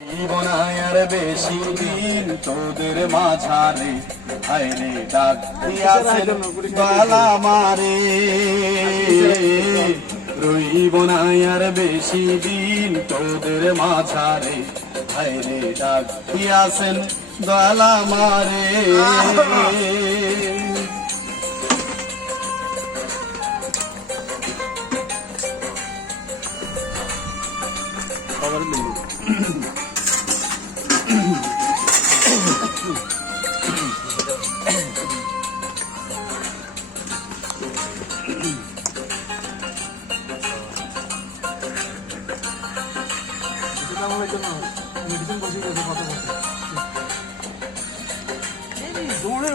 জীবনায়ার বেশি দিন তোদের মাঝারে হায়রে ডাক দিয়াছেন বালা মারে রইব না আর বেশি দিন তোদের মাঝারে হায়রে ডাক দিয়াছেন বালা মারে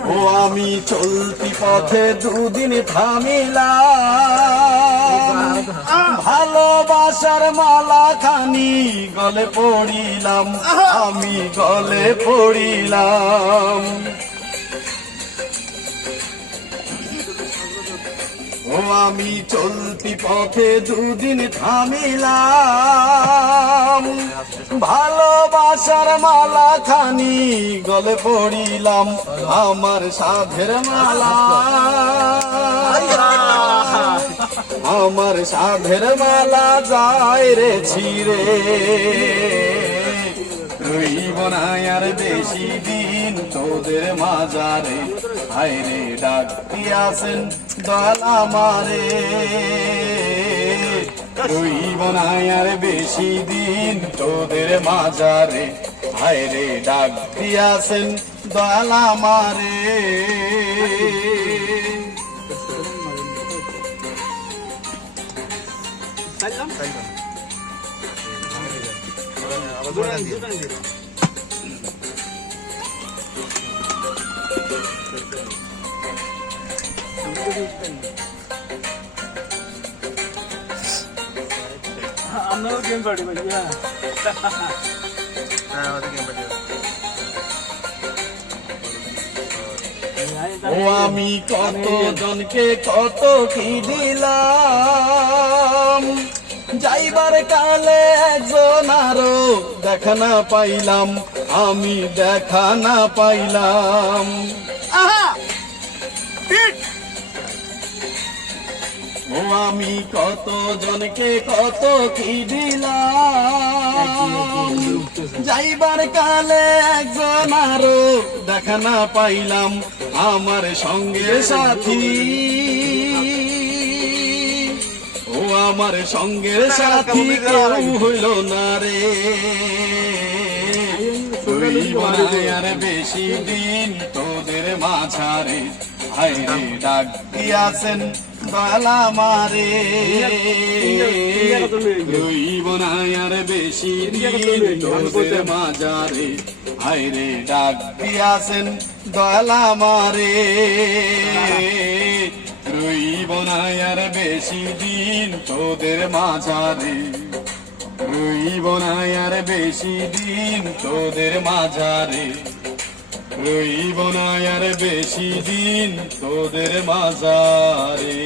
ও আমি চলতি পথে দুদিন থামিলাম ভালোবাসার মালা খানি গলে পড়িলাম আমি গলে পড়িলাম ও আমি চলতি পথে দুদিন থামিলাম ভালোবাসার মালা খানি গলে পড়িলাম আমার সাধের মালা আমার সাধের মালা যায় রে ছিড়ে রইব না আর বেশি দিন তোদের মাঝারে হায়রে ডাক দিয়াছেন দয়ালা মারে রইব না আর বেশি দিন তোদের মাঝারে হায়রে ডাক দিয়াছেন দয়ালা মারে আমরাও গেম পার্টি ভাই হ্যাঁ আমাদের গেম পার্টি ও আমি কত জনকে কত কি দিলাম যাইবার কালে একজন আরো দেখা না পাইলাম আমি দেখা না পাইলাম ও আমি কত জনকে কত কি দিলাম যাইবার কালে একজন আরো দেখা না পাইলাম আমার সঙ্গে সাথী ও আমার সঙ্গে সাথী কেউ হইল না রে রইব না আর বেশি দিন তোদের মাঝারে হায়রে ডাক দিয়াছেন বালা মারে রইব না আর বেশি দিন তোদের মাঝারে হায়রে ডাক দিয়াছেন দয়ালা মারে রইব না আর বেশি দিন তোদের মাঝারে রইব না আর বেশি দিন তোদের মাঝারে রইব না আর বেশি দিন তোদের মাঝারে।